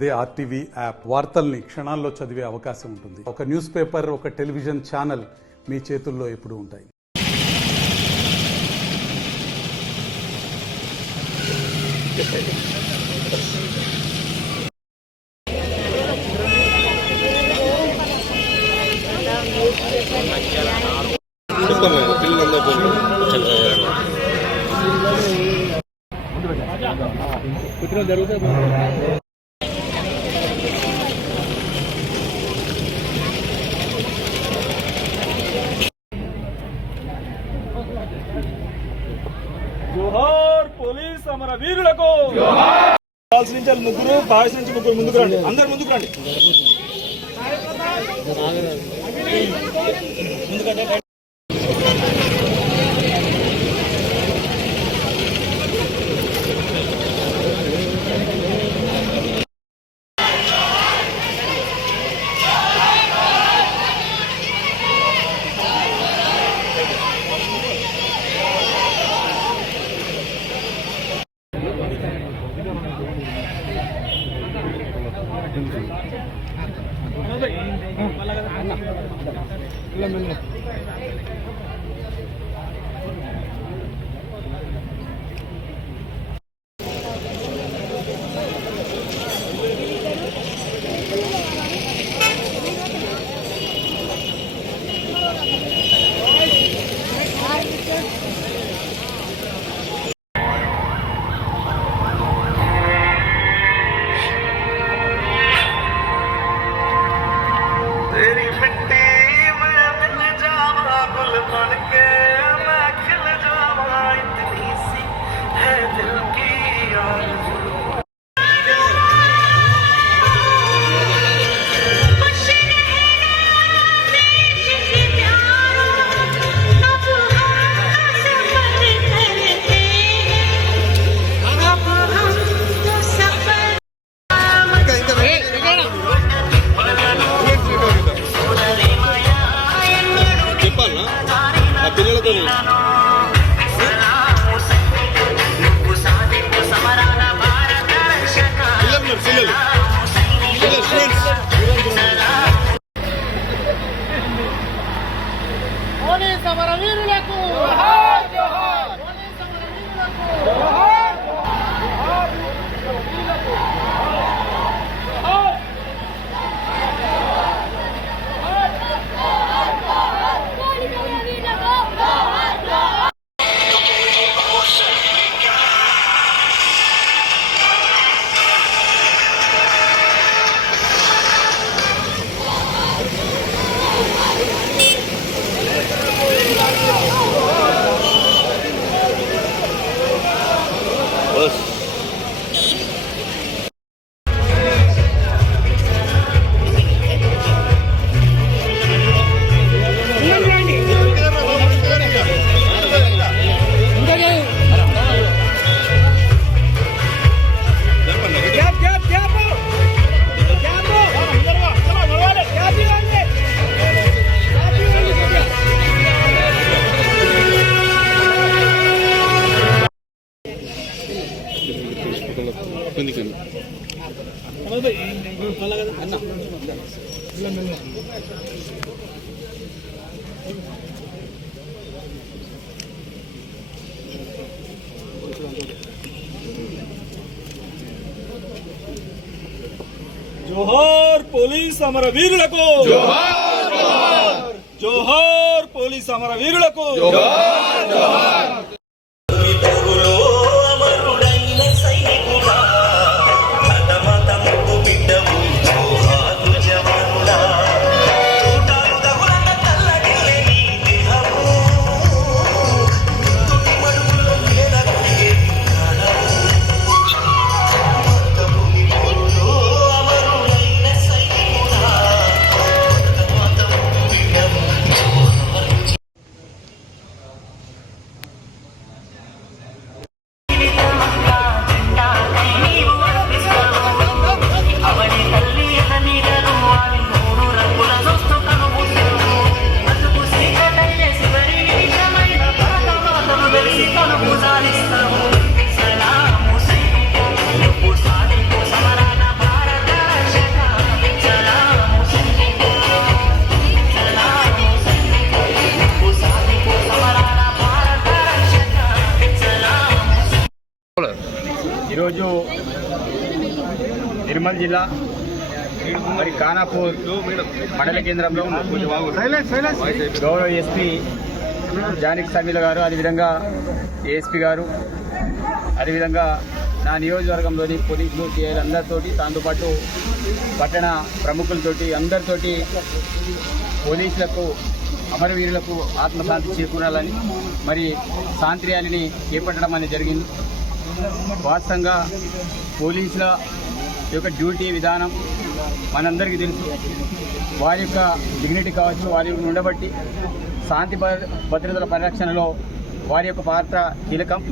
అదే RTV app వార్తల్ని క్షణాల్లో చదివే అవకాశం ఉంటుంది. ఒక న్యూస్ పేపర్, ఒక టెలివిజన్ ఛానల్ మీ చేతుల్లో ఎప్పుడూ ఉంటాయి. జోహార్ పోలీస్ అమర వీరులకు జోహార్. గర్ల్స్ నుంచి ముగ్గురు, బాయ్స్ నుంచి ముగ్గురు ముందుకు రండి. అందరు ముందుకు రండి. పోలీస్ అమర వీరులకు జోహార్ జోహార్. పోలీస్ అమర వీరులకు జోహార్ జోహార్. జోహార్ పోలీస్ అమర వీరులకు జోహార్ జోహార్. జోహార్ పోలీస్ అమర వీరులకు జోహార్ జోహార్. నిర్మల్ జిల్లా మరి ఖానాపూర్ మండల కేంద్రంలో గౌరవ ఎస్పీ జానిక్ సమీల గారు, అదేవిధంగా ఏఎస్పీ గారు, అదేవిధంగా నా నియోజకవర్గంలోని పోలీసులు సిఐలు అందరితోటి, దాంతోపాటు పట్టణ ప్రముఖులతోటి అందరితోటి పోలీసులకు అమరవీరులకు ఆత్మశాంతి చేకూరాలని మరి శాంతి ర్యాలీని చేపట్టడం అనేది జరిగింది. వాస్తవంగా పోలీసుల యొక్క డ్యూటీ విధానం మనందరికీ తెలుసు. వారి యొక్క డిగ్నిటీ కావచ్చు, వారి ఉండబట్టి శాంతి భద్రతల పరిరక్షణలో వారి యొక్క పాత్ర కీలకం.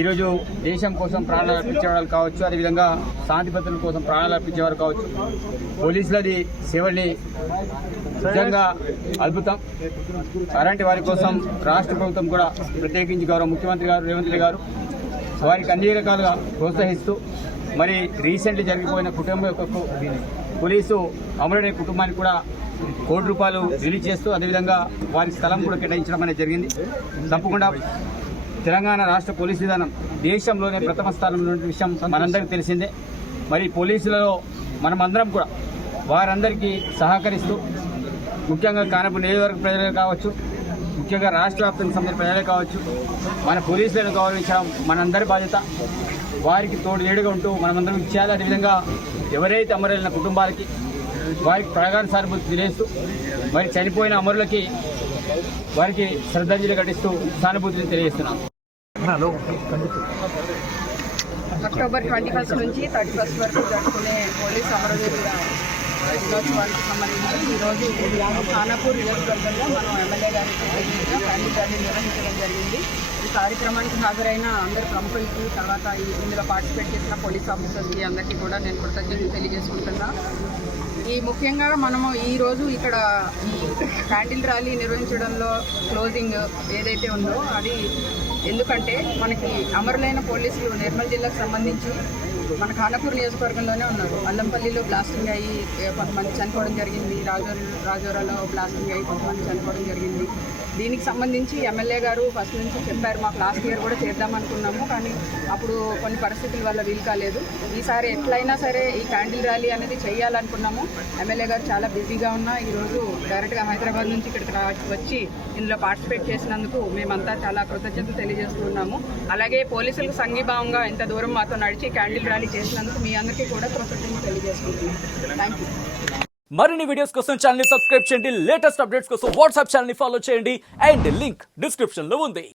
ఈరోజు దేశం కోసం ప్రాణాలు అర్పించేవాళ్ళు కావచ్చు, అదేవిధంగా శాంతి భద్రతల కోసం ప్రాణాలు అర్పించేవారు కావచ్చు. పోలీసులది సేవల్ని నిజంగా అద్భుతం. అలాంటి వారి కోసం రాష్ట్ర ప్రభుత్వం కూడా ప్రత్యేకించి గౌరవ ముఖ్యమంత్రి గారు రేవంత్ రెడ్డి గారు వారికి అన్ని రకాలుగా ప్రోత్సహిస్తూ మరి రీసెంట్లీ జరిగిపోయిన కుటుంబం యొక్క పోలీసు అమరుడైన కుటుంబానికి కూడా ₹1 కోటి రిలీజ్ చేస్తూ అదేవిధంగా వారికి స్థలం కూడా కేటాయించడం అనేది జరిగింది. తప్పకుండా తెలంగాణ రాష్ట్ర పోలీసు విధానం దేశంలోనే ప్రథమ స్థానంలో ఉన్న విషయం మనందరికీ తెలిసిందే. మరి పోలీసులలో మనమందరం కూడా వారందరికీ సహకరిస్తూ ముఖ్యంగా ఖానాపూర్ నియోజకవర్గ ప్రజలే కావచ్చు, ముఖ్యంగా రాష్ట్ర వ్యాప్తంగా సంబంధించిన ప్రజలే కావచ్చు, మన పోలీసులను గౌరవించడం మనందరి బాధ్యత. వారికి తోడు ఏడుగా ఉంటూ మనమందరం ఇచ్చేయాలి. అదేవిధంగా ఎవరైతే అమరులైన కుటుంబాలకి వారికి ప్రగాఢ సానుభూతి తెలియజేస్తూ మరి చనిపోయిన అమరులకి వారికి శ్రద్ధాంజలి ఘటిస్తూ సానుభూతిని తెలియజేస్తున్నాం. అక్టోబర్ 21 నుంచి 31 వరకు జరుపుకునే పోలీస్ అమరవీరుల దినోత్సవానికి సంబంధించి ఈరోజు ఖానాపూర్ నియోజకవర్గంలో మనం ఎమ్మెల్యే గారి క్యాండిల్ ర్యాలీ నిర్వహించడం జరిగింది. ఈ కార్యక్రమానికి హాజరైన అందరు ప్రముఖులకి, తర్వాత ఇందులో పార్టిసిపేట్ చేసిన పోలీస్ ఆఫీసర్స్కి అందరికీ కూడా నేను కృతజ్ఞతలు తెలియజేసుకుంటున్నా. ఈ ముఖ్యంగా మనము ఈరోజు ఇక్కడ ఈ క్యాండిల్ ర్యాలీ నిర్వహించడంలో క్లోజింగ్ ఏదైతే ఉందో అది ఎందుకంటే మనకి అమరులైన పోలీసులు నిర్మల్ జిల్లాకు సంబంధించి మన ఖానాపూర్ నియోజకవర్గంలోనే ఉన్నారు. అల్లంపల్లిలో బ్లాస్టింగ్ అయ్యి కొంతమంది చనిపోవడం జరిగింది, రాజోరాలో బ్లాస్టింగ్ అయ్యి కొంతమంది చనిపోవడం జరిగింది. దీనికి సంబంధించి ఎమ్మెల్యే గారు ఫస్ట్ నుంచి చెప్పారు. మాకు లాస్ట్ ఇయర్ కూడా చేద్దామనుకున్నాము, కానీ అప్పుడు కొన్ని పరిస్థితుల వల్ల వీలు కాలేదు. ఈసారి ఎట్లయినా సరే ఈ క్యాండిల్ ర్యాలీ అనేది చేయాలనుకున్నాము. ఎమ్మెల్యే గారు చాలా బిజీగా ఉన్నా ఈరోజు డైరెక్ట్గా హైదరాబాద్ నుంచి ఇక్కడికి వచ్చి ఇందులో పార్టిసిపేట్ చేసినందుకు మేమంతా చాలా కృతజ్ఞతలు తెలియజేస్తున్నాము. అలాగే పోలీసులకు సంఘీభావంగా ఇంత దూరం మాతో నడిచి క్యాండిల్ ర్యాలీ చేసినందుకు మీ అందరికీ కూడా కృతజ్ఞతలు తెలియజేసుకుంటున్నాం. Thank you. మరిన్ని వీడియోస్ కోసం ఛానల్ ని సబ్స్క్రైబ్ చేయండి. లేటెస్ట్ అప్డేట్స్ కోసం వాట్సాప్ ఛానల్ ని ఫాలో చేయండి. అండ్ లింక్ డిస్క్రిప్షన్ లో ఉంది.